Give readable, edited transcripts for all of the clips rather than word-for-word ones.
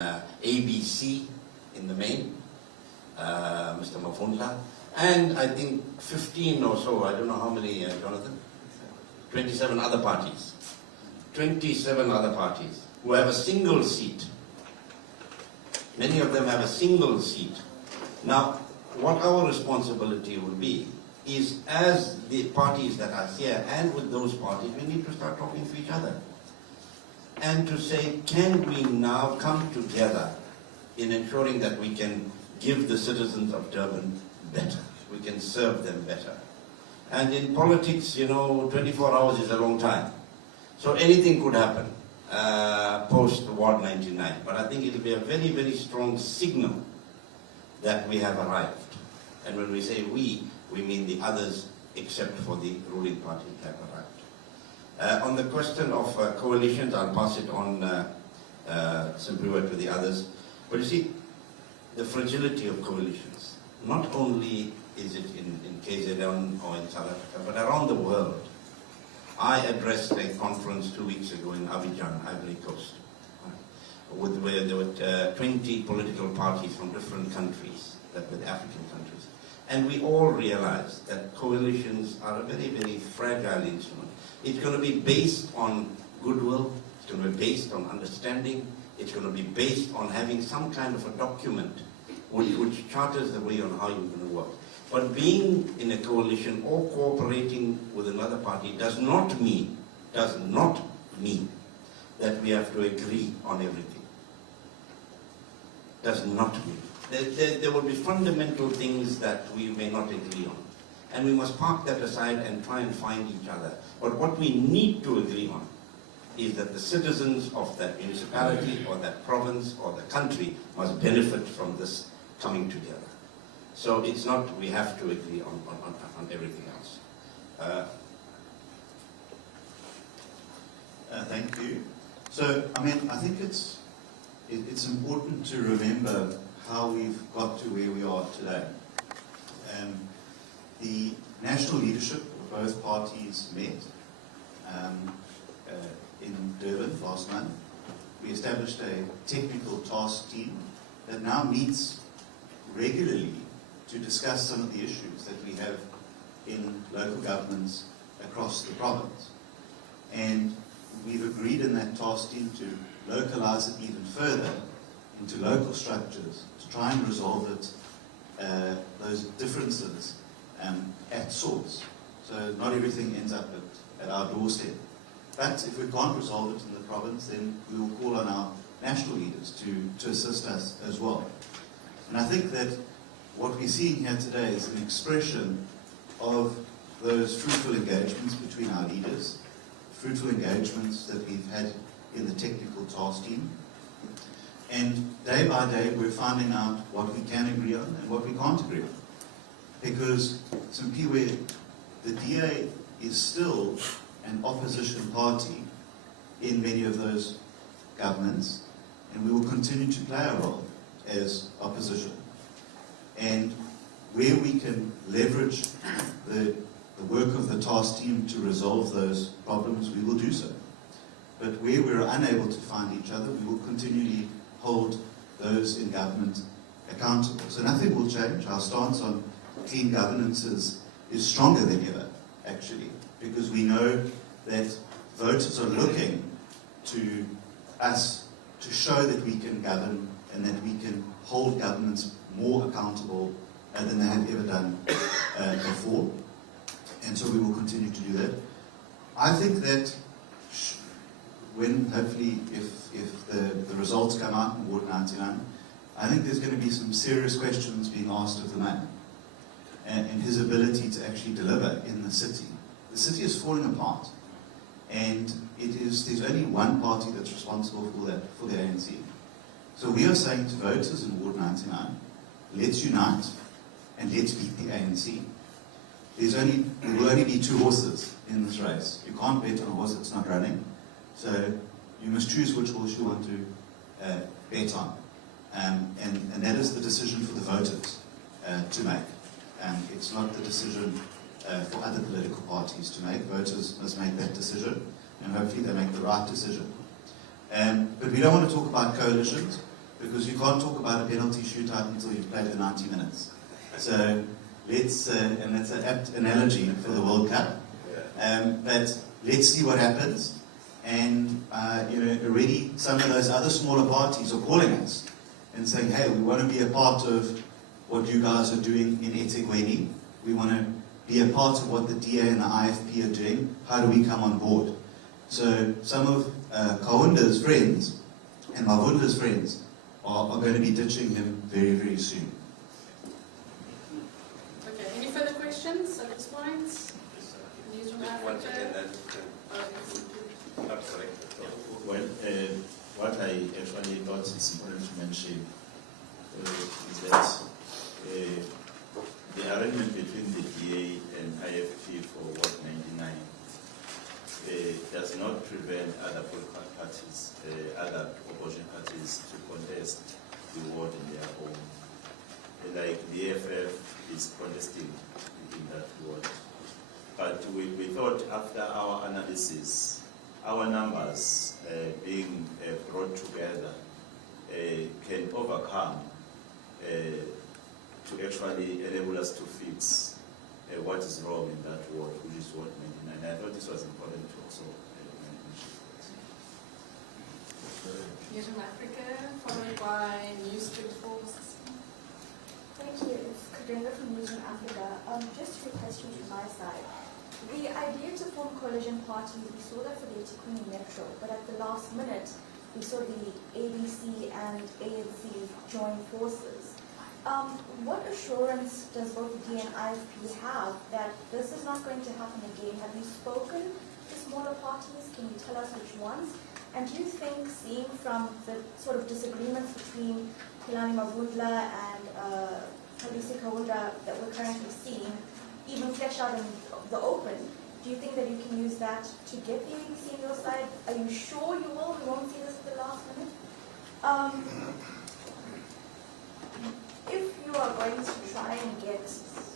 ABC in the main, Mr. Mafundla, and I think 15 or so, I don't know how many, Jonathan? 27 other parties. 27 other parties who have a single seat. Many of them have a single seat. Now, what our responsibility will be is, as the parties that are here and with those parties, we need to start talking to each other. And to say, can we now come together in ensuring that we can give the citizens of Durban better, we can serve them better. And in politics, 24 hours is a long time. So anything could happen post-Ward 99. But I think it will be a very, very strong signal that we have arrived. And when we say we mean the others, except for the ruling party have arrived. On the question of coalitions, I'll pass it on simply to the others. But you see, the fragility of coalitions, not only is it in KZN or in South Africa, but around the world. I addressed a conference 2 weeks ago in Abidjan, Ivory Coast, where there were 20 political parties from different countries, that were African countries. And we all realized that coalitions are a very, very fragile instrument. It's going to be based on goodwill, it's going to be based on understanding, it's going to be based on having some kind of a document which charters the way on how you're going to work. But being in a coalition or cooperating with another party does not mean that we have to agree on everything. Does not mean. There will be fundamental things that we may not agree on. And we must park that aside and try and find each other. But what we need to agree on is that the citizens of that municipality or that province or the country must benefit from this coming together. So it's not we have to agree on everything else. Thank you. So, I think it's important to remember how we've got to where we are today. The national leadership of both parties met in Durban last month. We established a technical task team that now meets regularly to discuss some of the issues that we have in local governments across the province. And we've agreed in that task team to localize it even further into local structures to try and resolve it, those differences at source. So not everything ends up at our doorstep. But if we can't resolve it in the province, then we will call on our national leaders to assist us as well. And I think that what we're seeing here today is an expression of those fruitful engagements between our leaders, fruitful engagements that we've had in the technical task team. And day by day, we're finding out what we can agree on and what we can't agree on. Because Simpiwe, the DA is still an opposition party in many of those governments, and we will continue to play a role as opposition. And where we can leverage the work of the task team to resolve those problems, we will do so. But where we're unable to find each other, we will continually hold those in government accountable. So nothing will change. Our stance on clean governance is stronger than ever, actually, because we know that voters are looking to us to show that we can govern and that we can hold governments more accountable than they have ever done before. And so we will continue to do that. I think that when, hopefully, if the results come out in Ward 99, I think there's going to be some serious questions being asked of the man and his ability to actually deliver in the city. The city is falling apart, and there's only one party that's responsible for that, for the ANC. So we are saying to voters in Ward 99, let's unite and let's beat the ANC. There will only be two horses in this race. You can't bet on a horse that's not running. So you must choose which horse you want to bet on. And that is the decision for the voters to make. It's not the decision for other political parties to make. Voters must make that decision, and hopefully they make the right decision. But we don't want to talk about coalitions. because you can't talk about a penalty shootout until you've played the 90 minutes. So let's, and that's an apt analogy for the World Cup, but let's see what happens. And already some of those other smaller parties are calling us and saying, hey, we want to be a part of what you guys are doing in eThekwini. We want to be a part of what the DA and the IFP are doing. How do we come on board? So some of Kaunda's friends and Mavunda's friends are going to be ditching him very, very soon. Okay, any further questions at this point? News from Africa? Well, what I actually thought is important to mention is that the arrangement between the DA and IFP for Ward 99 does not prevent other political parties, other opposition parties to contest the ward in their own. Like the AFF is contesting in that ward. But we thought after our analysis, our numbers being brought together can overcome to actually enable us to fix what is wrong in that ward, which is Ward 99. I thought this was important to also mention. News from Africa, followed by News 24. Thank you. It's Kadringa from News from Africa. Just two questions from my side. The idea to form coalition parties, we saw that for the eThekwini Metro, but at the last minute, we saw the ABC and ANC join forces. What assurance does both the D and IFP have that this is not going to happen again? Have you spoken to smaller parties? Can you tell us which ones? And do you think, seeing from the sort of disagreements between Philani Mavundla and Thabisi Kaunda that we're currently seeing, even flesh out in the open, do you think that you can use that to get the ABC on your side? Are you sure you will? We won't see this at the last minute? If you are going to try and get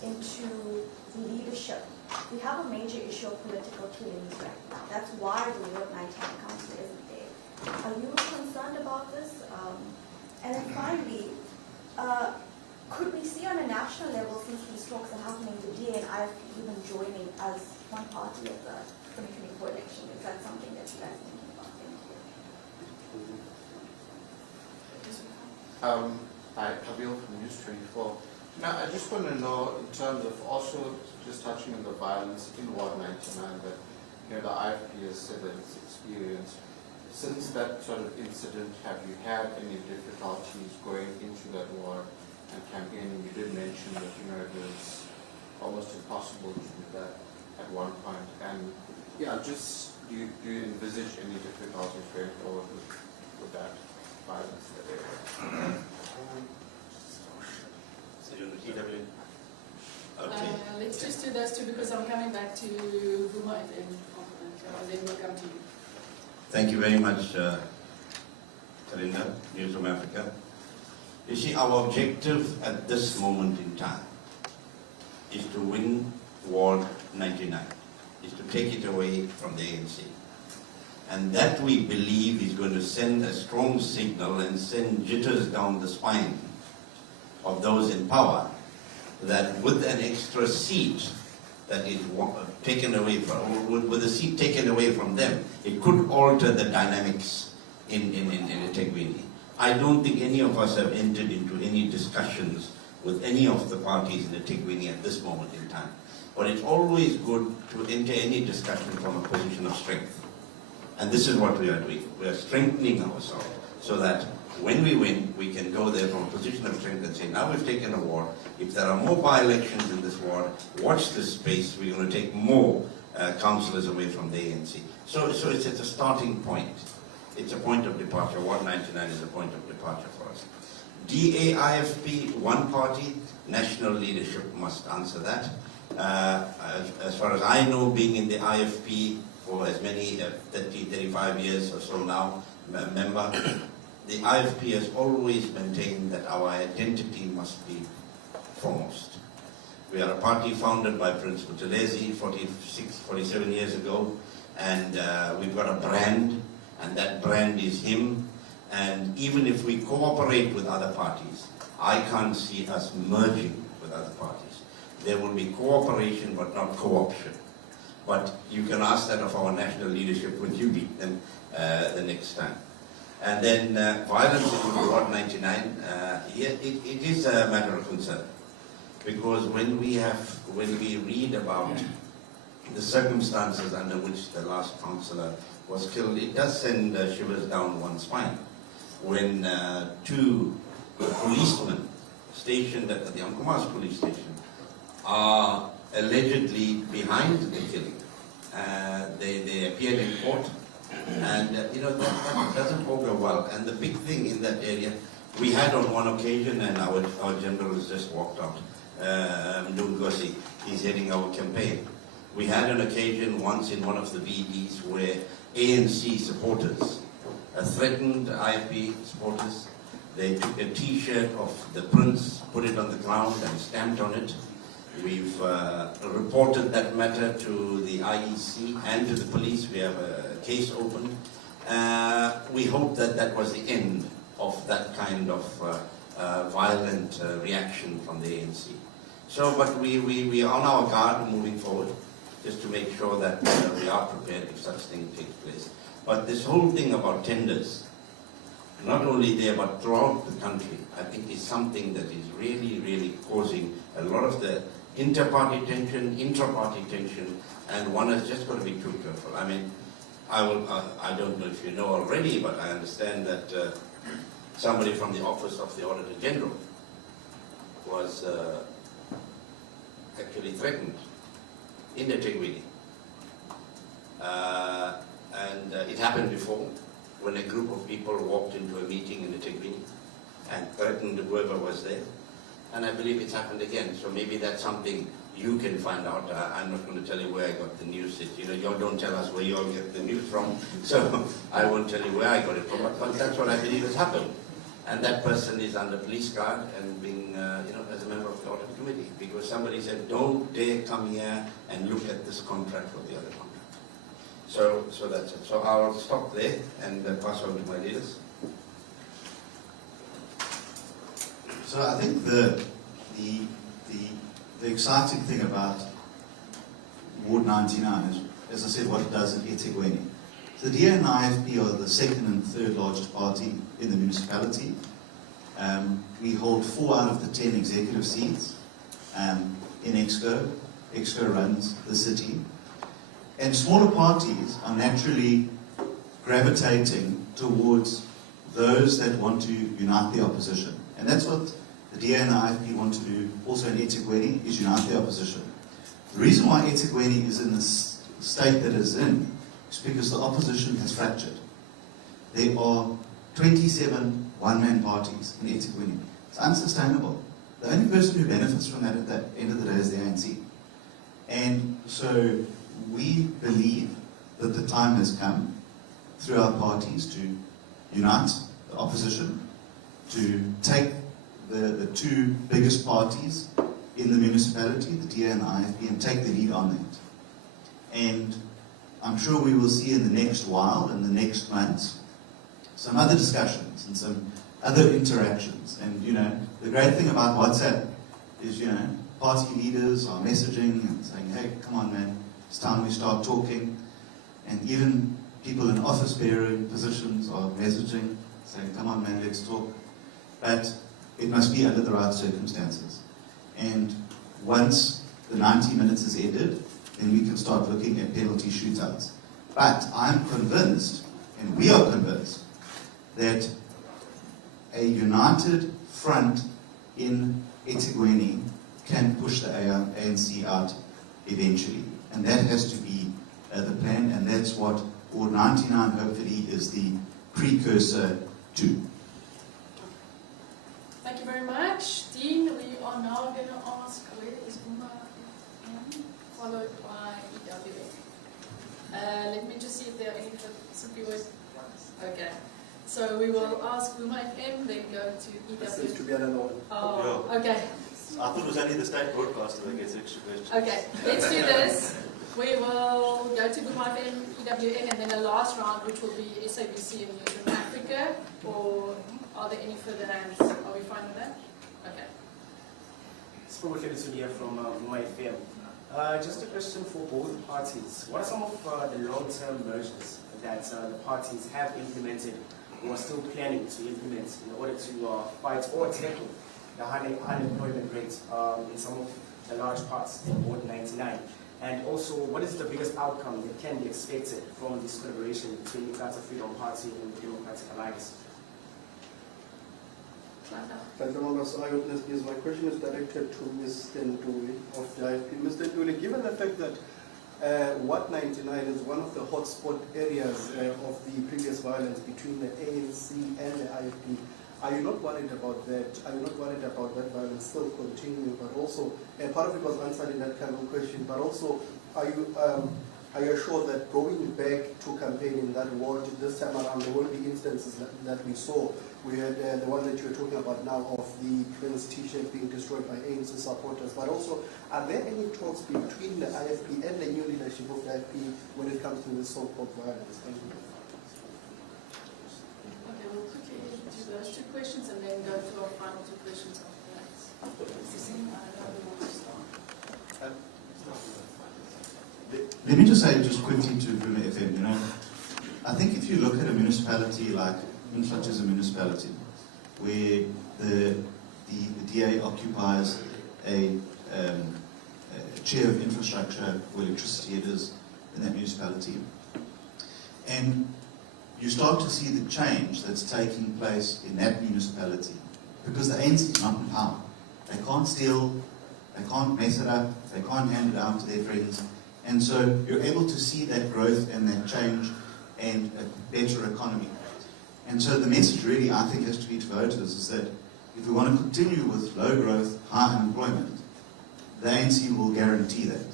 into leadership, we have a major issue of political killings right now. That's why the Ward 99 Council isn't there. Are you concerned about this? And then finally, could we see on a national level, since these talks are happening, the DA and IFP even joining as one party at the 2024 election? Is that something that you guys are thinking about? Thank you. Hi, Kabil from News 24. Now, I just want to know, in terms of also just touching on the violence in Ward 99, that the IFP has said that it's experienced. Since that sort of incident, have you had any difficulties going into that ward and campaigning? You did mention that it was almost impossible to do that at one point. And yeah, just do you envisage any difficulties going forward with that violence in that area? Okay. Let's just do those two because I'm coming back to Vuma and then we'll come to you. Thank you very much, Karinda, News from Africa. You see, our objective at this moment in time is to win Ward 99, is to take it away from the ANC. And that, we believe, is going to send a strong signal and send jitters down the spine of those in power, that with an extra seat that is taken away from, with a seat taken away from them, it could alter the dynamics in eThekwini. I don't think any of us have entered into any discussions with any of the parties in eThekwini at this moment in time. But it's always good to enter any discussion from a position of strength. And this is what we are doing. We are strengthening ourselves so that when we win, we can go there from a position of strength and say, now we've taken a ward. If there are more by-elections in this ward, watch this space. We're going to take more councillors away from the ANC. So it's a starting point. It's a point of departure. Ward 99 is a point of departure for us. DA-IFP, one party, national leadership must answer that. As far as I know, being in the IFP for as many 30, 35 years or so now, member, the IFP has always maintained that our identity must be foremost. We are a party founded by Prince Buthelezi 47 years ago, and we've got a brand, and that brand is him. And even if we cooperate with other parties, I can't see us merging with other parties. There will be cooperation but not co-option. But you can ask that of our national leadership when you meet them the next time. And then violence in Ward 99, it is a matter of concern. Because when we read about the circumstances under which the last councillor was killed, it does send shivers down one's spine. When two policemen stationed at the Ankomas police station are allegedly behind the killing. They appeared in court, and that doesn't augur well. And the big thing in that area, we had on one occasion, and our general has just walked out, Ndungosi, he's heading our campaign. We had an occasion once in one of the VDs where ANC supporters threatened IFP supporters. They took a T-shirt of the prince, put it on the ground and stamped on it. We've reported that matter to the IEC and to the police. We have a case open. We hope that that was the end of that kind of violent reaction from the ANC. So, but we are on our guard moving forward, just to make sure that we are prepared if such thing takes place. But this whole thing about tenders, not only there but throughout the country, I think is something that is really, really causing a lot of the inter-party tension, intra-party tension, and one has just got to be too careful. I mean, I don't know if you know already, but I understand that somebody from the Office of the Auditor General was actually threatened in the Tegwini. And it happened before, when a group of people walked into a meeting in the Tegwini and threatened whoever was there. And I believe it's happened again. So maybe that's something you can find out. I'm not going to tell you where I got the news. You all don't tell us where you all get the news from. So I won't tell you where I got it from. But that's what I believe has happened. And that person is under police guard and being, as a member of the audit committee. Because somebody said, don't dare come here and look at this contract or the other contract. So that's it. So I'll stop there and pass on to my leaders. So I think the exciting thing about Ward 99 is, as I said, what it does in eThekwini. So the DA and IFP are the second and third largest party in the municipality. We hold 4 out of the 10 executive seats in EXCO. EXCO runs the city. And smaller parties are naturally gravitating towards those that want to unite the opposition. And that's what the DA and the IFP want to do also in eThekwini, is unite the opposition. The reason why eThekwini is in the state that it's in is because the opposition has fractured. There are 27 one-man parties in eThekwini. It's unsustainable. The only person who benefits from that at the end of the day is the ANC. And so we believe that the time has come through our parties to unite the opposition, to take the 2 biggest parties in the municipality, the DA and the IFP, and take the lead on that. And I'm sure we will see in the next while, in the next months, some other discussions and some other interactions. And, the great thing about WhatsApp is, party leaders are messaging and saying, hey, come on, man, it's time we start talking. And even people in office-bearing positions are messaging, saying, come on, man, let's talk. But it must be under the right circumstances. And once the 90 minutes is ended, then we can start looking at penalty shootouts. But I'm convinced, and we are convinced, that a united front in eThekwini can push the ANC out eventually. And that has to be the plan, and that's what Ward 99 hopefully is the precursor to. Thank you very much. Dean, we are now going to ask, where is Uma? Followed by EWA. Let me just see if there are any simply words. Okay. So we will ask Uma FM, then go to EWA. This seems to be another one. Oh, okay. I thought it was only the state broadcaster that gets extra questions. Okay, let's do this. We will go to Uma FM, EWN, and then a last round, which will be SABC and News from Africa. Africa, or are there any further hands? Are we fine with that? Okay. It's probably here from UIFM. Just a question for both parties. What are some of the long-term measures that the parties have implemented or are still planning to implement in order to fight or tackle the high unemployment rate in some of the large parts in Ward 99? And also, what is the biggest outcome that can be expected from this collaboration between the Inkatha Freedom Party and the Democratic Alliance? Thank you, Members. Eyewitness News. My question is directed to Ms. Nduli of the IFP. Ms. Nduli, given the fact that Ward 99 is one of the hotspot areas of the previous violence between the ANC and the IFP, are you not worried about that? Are you not worried about that violence still continuing? But also, part of it was answered in that kind of question, but also, are you assured that going back to campaign in that ward this time around, there will be instances that we saw? We had the one that you're talking about now of the Prince T-shirt being destroyed by ANC supporters. But also, are there any talks between the IFP and the new leadership of the IFP when it comes to this so-called violence? Thank you. Okay, we'll quickly do those two questions and then go to our final two questions after that. Let me just say just quickly to Boomer FM, you know, I think if you look at a municipality like such as a municipality, where the DA occupies a chair of infrastructure or electricity it is in that municipality, and you start to see the change that's taking place in that municipality, because the ANC is not in power. They can't steal, they can't mess it up, they can't hand it out to their friends, and so you're able to see that growth and that change and a better economy. And so the message really, I think, has to be to voters is that if we want to continue with low growth, high unemployment, the ANC will guarantee that.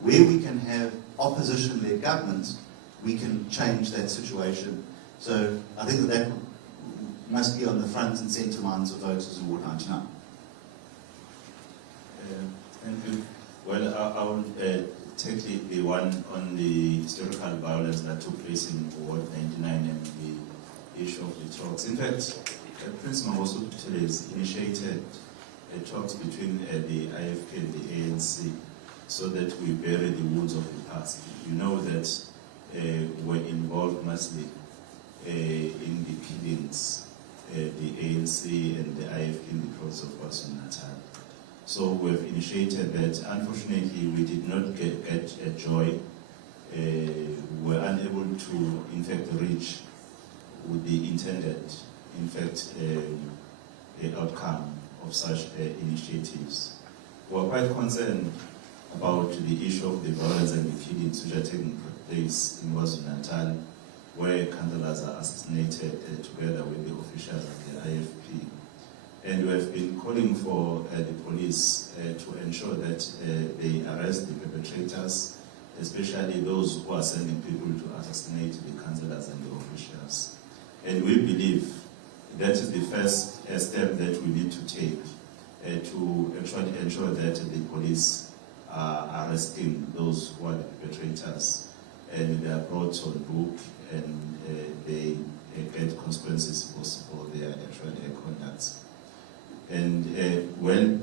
Where we can have opposition-led governments, we can change that situation. So I think that must be on the front and centre minds of voters in Ward 99. Thank you. Well, I will take the one on the historical violence that took place in Ward 99 and the issue of the talks. In fact, Prince Mangosuthu has initiated talks between the IFP and the ANC so that we bury the wounds of the past. You know that we're involved mostly in the killings, the ANC and the IFP in the province of KwaZulu-Natal. So we've initiated that. Unfortunately, we did not get a joy. We were unable to, in fact, reach with the intended, in fact, outcome of such initiatives. We are quite concerned about the issue of the violence and the killings which are taking place in KwaZulu-Natal, where councillors are assassinated together with the officials of the IFP. And we have been calling for the police to ensure that they arrest the perpetrators, especially those who are sending people to assassinate the councillors and the officials. And we believe that is the first step that we need to take to actually ensure that the police are arresting those who are the perpetrators and they are brought on book and they get consequences for their actual conduct. And well,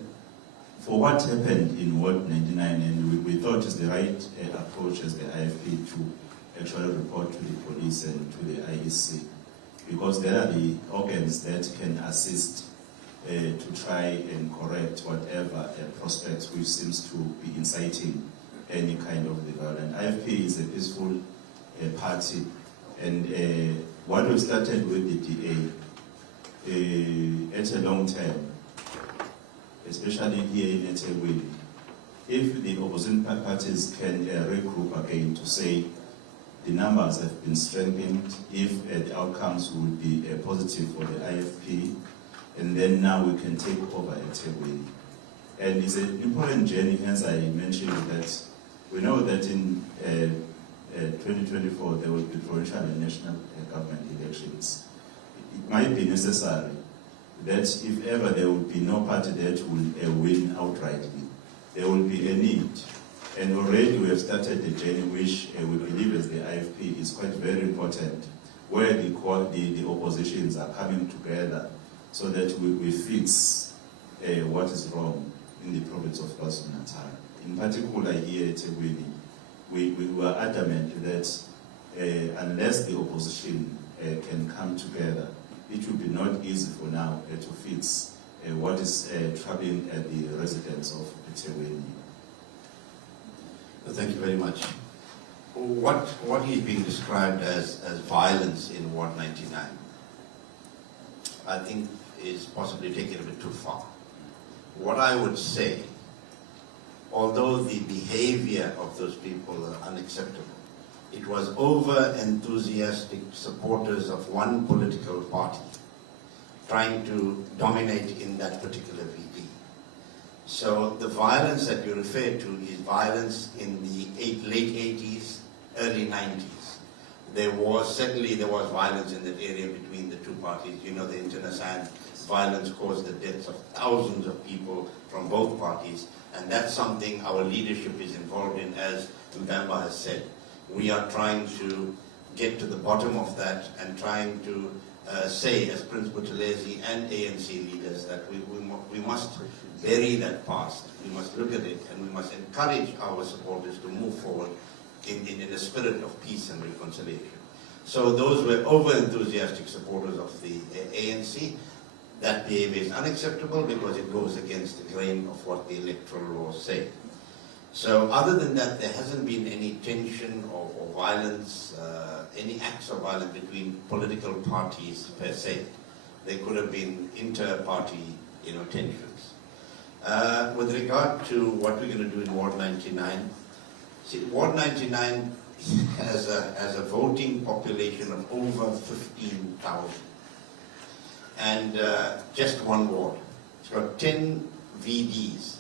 for what happened in Ward 99, and we thought it's the right approach as the IFP to actually report to the police and to the IEC, because they are the organs that can assist to try and correct whatever prospects which seems to be inciting any kind of the violence. IFP is a peaceful party, and what we started with the DA, at a long term, especially here in Etegwini, if the opposition parties can regroup again to say the numbers have been strengthened, if the outcomes would be positive for the IFP, and then now we can take over Etegwini. And it's an important journey, as I mentioned, that we know that in 2024 there will be provincial and national government elections. It might be necessary that if ever there will be no party that will win outrightly, there will be a need. And already we have started the journey which we believe as the IFP is quite very important where the oppositions are coming together so that we fix what is wrong in the province of KwaZulu-Natal. In particular here at eThekwini, we were adamant that unless the opposition can come together, it will be not easy for now to fix what is troubling the residents of eThekwini. Thank you very much. What is being described as violence in Ward 99, I think is possibly taken a bit too far. What I would say, although the behavior of those people are unacceptable, it was over-enthusiastic supporters of one political party trying to dominate in that particular VD. So the violence that you refer to is violence in the late 80s, early 90s. Certainly there was violence in that area between the two parties. You know, the Internasan violence caused the deaths of thousands of people from both parties, and that's something our leadership is involved in, as Mbamba has said. We are trying to get to the bottom of that and trying to say, as Prince Buthelezi and ANC leaders, that we must bury that past. We must look at it, and we must encourage our supporters to move forward in a spirit of peace and reconciliation. So those were over-enthusiastic supporters of the ANC. That behavior is unacceptable because it goes against the grain of what the electoral laws say. So other than that, there hasn't been any tension or violence, any acts of violence between political parties per se. There could have been inter-party tensions. With regard to what we're going to do in Ward 99, see, Ward 99 has a voting population of over 15,000. And just one ward. It's got 10 VDs.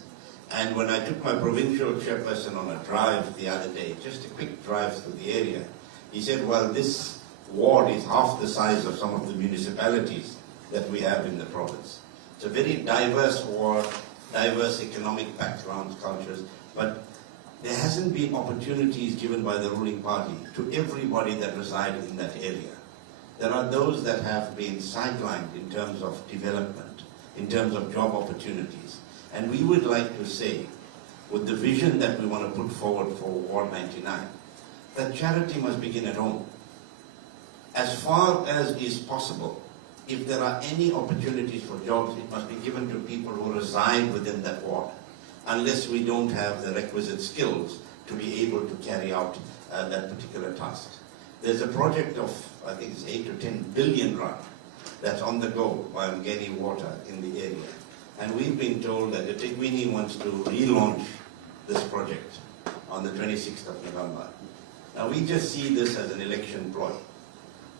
And when I took my provincial chairperson on a drive the other day, just a quick drive through the area, he said, well, this ward is half the size of some of the municipalities that we have in the province. It's a very diverse ward, diverse economic backgrounds, cultures, but there hasn't been opportunities given by the ruling party to everybody that resides in that area. There are those that have been sidelined in terms of development, in terms of job opportunities. And we would like to say, with the vision that we want to put forward for Ward 99, that charity must begin at home. As far as is possible, if there are any opportunities for jobs, it must be given to people who reside within that ward, unless we don't have the requisite skills to be able to carry out that particular task. There's a project of, I think it's 8 to 10 billion rand that's on the go by Mgeni Water in the area. And we've been told that eThekwini wants to relaunch this project on the 26th of November. Now we just see this as an election ploy.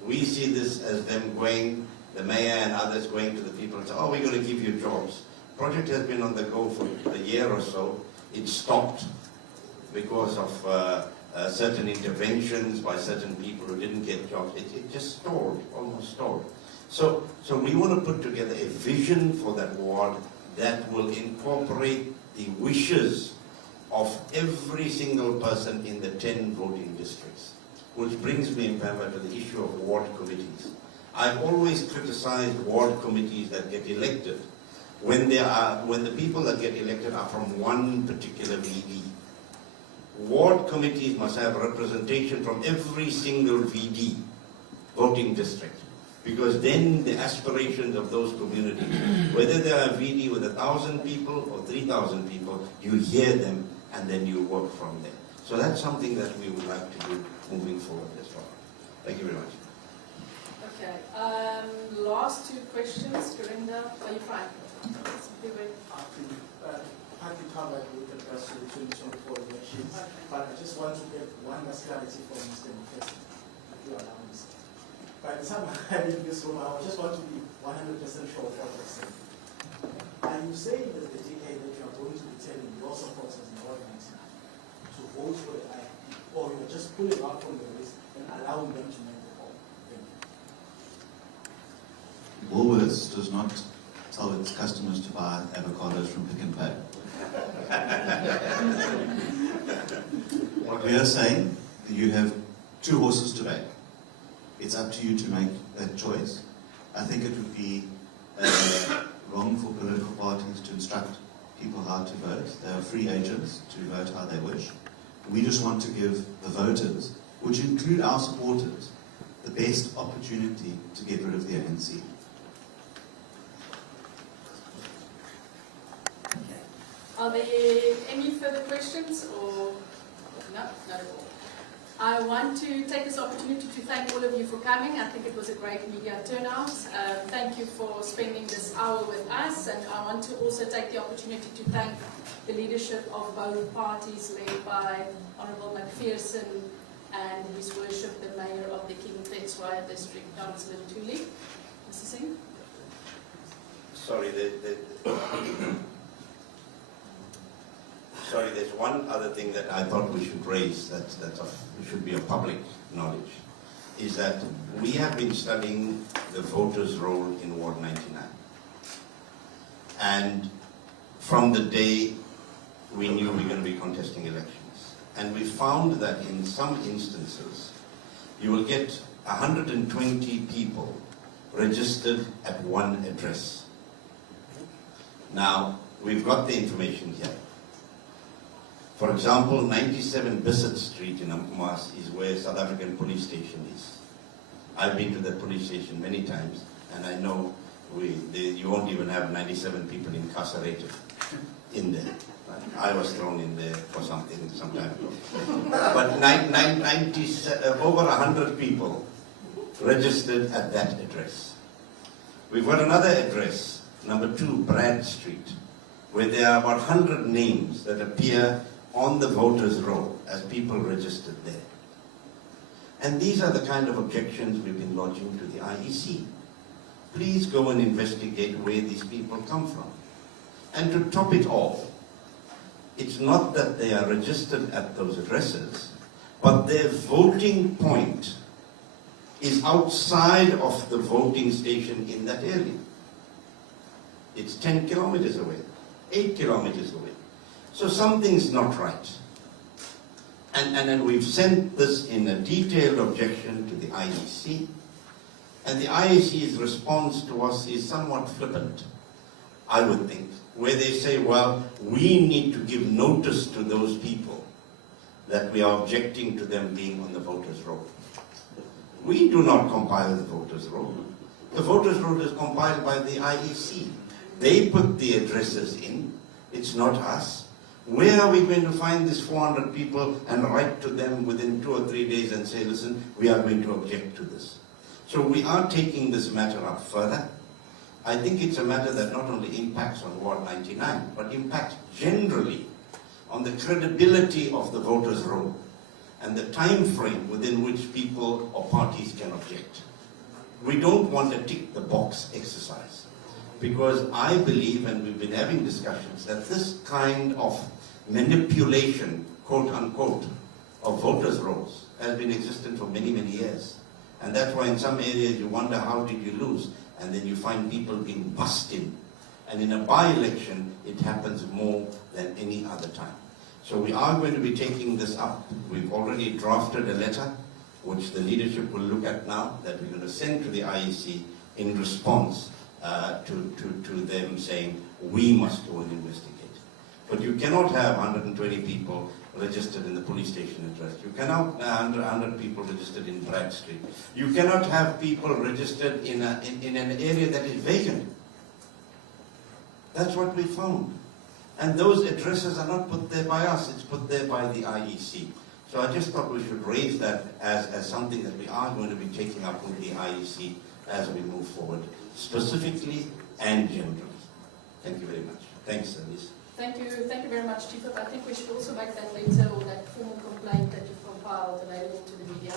We see this as them going, the mayor and others going to the people and say, oh, we're going to give you jobs. Project has been on the go for a year or so. It stopped because of certain interventions by certain people who didn't get jobs. It just stalled, almost stalled. So we want to put together a vision for that ward that will incorporate the wishes of every single person in the 10 voting districts. Which brings me, Mpamba, to the issue of ward committees. I've always criticized ward committees that get elected when the people that get elected are from one particular VD. Ward committees must have representation from every single VD voting district, because then the aspirations of those communities, whether they are a VD with 1,000 people or 3,000 people, you hear them and then you work from there. So that's something that we would like to do moving forward as well. Thank you very much. Okay, last two questions. Corinda, are you fine? Partly covered with the question between 24 elections, but I just want to get one last clarity from Mr. Mufesa, if you allow me. By the time I leave this room, I just want to be 100% sure of what you're saying. Are you saying that the DA that you are going to be telling your supporters in Ward 99 to vote for the IFP, or you're just pulling out from the list and allowing them to make the call? Thank you. Woolworths does not tell its customers to buy avocados from Pick n Pay. What we are saying, you have two horses to back. It's up to you to make that choice. I think it would be wrong for political parties to instruct people how to vote. They are free agents to vote how they wish. We just want to give the voters, which include our supporters, the best opportunity to get rid of the ANC. Are there any further questions or no? Not at all. I want to take this opportunity to thank all of you for coming. I think it was a great media turnout. Thank you for spending this hour with us, and I want to also take the opportunity to thank the leadership of both parties led by Honourable McPherson and His Worship the Mayor of the King Fitzroy District, Councillor Thuli. Mr. Singh? Sorry, sorry, there's one other thing that I thought we should raise that should be of public knowledge, is that we have been studying the voters' role in Ward 99. And from the day we knew we were going to be contesting elections. And we found that in some instances, you will get 120 people registered at one address. Now, we've got the information here. For example, 97 Bissett Street in Amkumas is where South African Police Station is. I've been to that police station many times, and I know you won't even have 97 people incarcerated in there. I was thrown in there for something some time ago. But over 100 people registered at that address. We've got another address, number 2, Brad Street, where there are about 100 names that appear on the voters' roll as people registered there. And these are the kind of objections we've been lodging to the IEC. Please go and investigate where these people come from. And to top it all, it's not that they are registered at those addresses, but their voting point is outside of the voting station in that area. It's 10 kilometers away, 8 kilometers away. So something's not right. And then we've sent this in a detailed objection to the IEC, and the IEC's response to us is somewhat flippant, I would think, where they say, well, we need to give notice to those people that we are objecting to them being on the voters' roll. We do not compile the voters' roll. The voters' roll is compiled by the IEC. They put the addresses in. It's not us. Where are we going to find these 400 people and write to them within 2 or 3 days and say, listen, we are going to object to this? So we are taking this matter up further. I think it's a matter that not only impacts on Ward 99, but impacts generally on the credibility of the voters' roll and the time frame within which people or parties can object. We don't want a tick-the-box exercise, because I believe, and we've been having discussions, that this kind of manipulation, quote-unquote, of voters' rolls has been existent for many, many years. And that's why in some areas you wonder, how did you lose? And then you find people being bussed in. And in a by-election, it happens more than any other time. So we are going to be taking this up. We've already drafted a letter, which the leadership will look at now, that we're going to send to the IEC in response to them saying, we must go and investigate. But you cannot have 120 people registered in the police station address. You cannot have 100 people registered in Brad Street. You cannot have people registered in an area that is vacant. That's what we found. And those addresses are not put there by us, it's put there by the IEC. So I just thought we should raise that as something that we are going to be taking up with the IEC as we move forward, specifically and generally. Thank you very much. Thanks, Alice. Thank you very much, Chief. I think we should also make that letter or that formal complaint that you've compiled available to the media.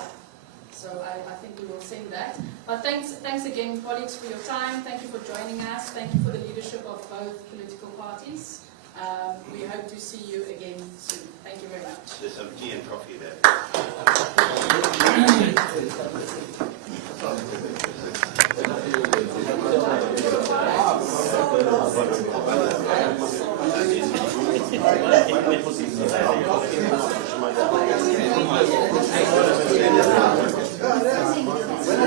So I think we will send that. But thanks again, colleagues, for your time. Thank you for joining us. Thank you for the leadership of both political parties. We hope to see you again soon. Thank you very much. There's some tea and coffee there. When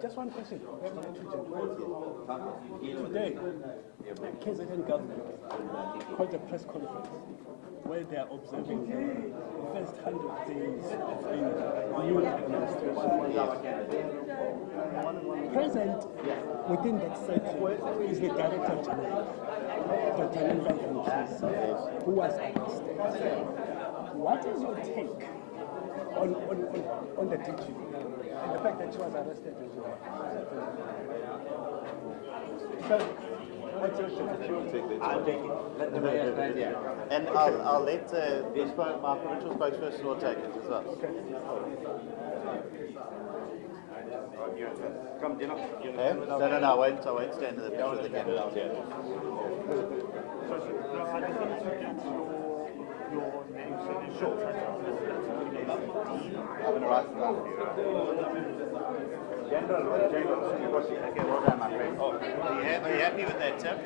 Just one question. Today, the KZN government called a press conference where they are observing the first 100 days of the new administration. Present within that setting is the Director General, Dr. Unveil, who was arrested. What is your take on the DG and the fact that she was arrested as well? What's your take? I'll take it. Let the mayor stand here. And I'll let my provincial spokesperson will take it as well. Okay. Come, Dino. No, I won't stand in the picture with the candidate here. I'm going to write it down. General. Okay, well done, my friend. Oh, are you happy with that, Tim?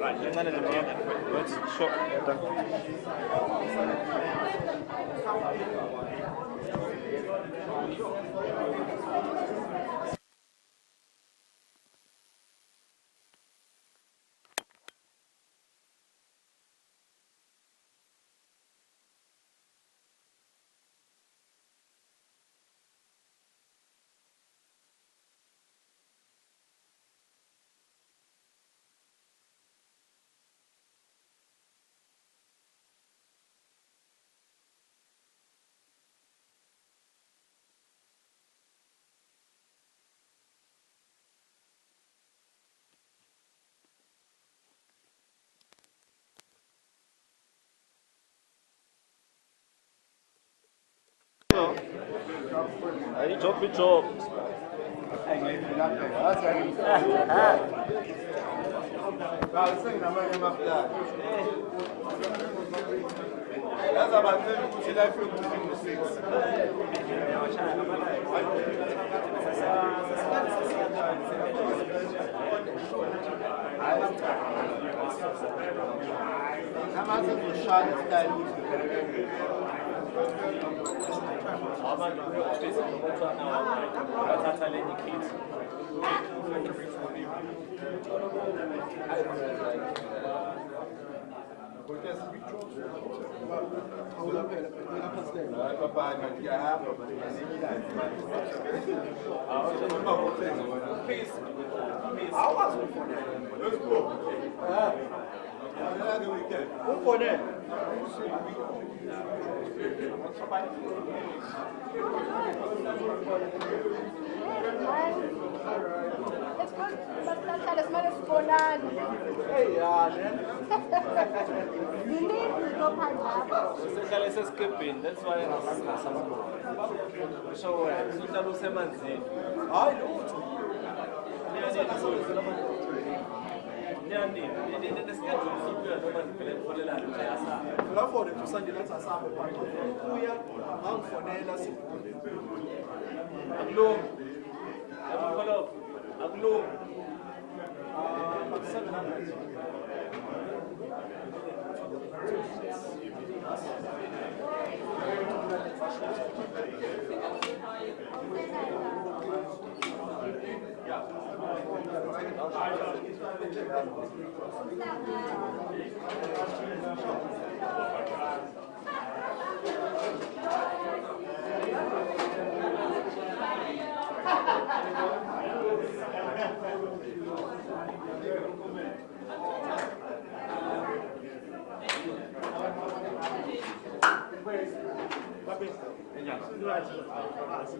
Right, you're not in the middle. Let's short. Job. It's good, but that's not as fun. Hey, you need to go pineapple. That's why I'm so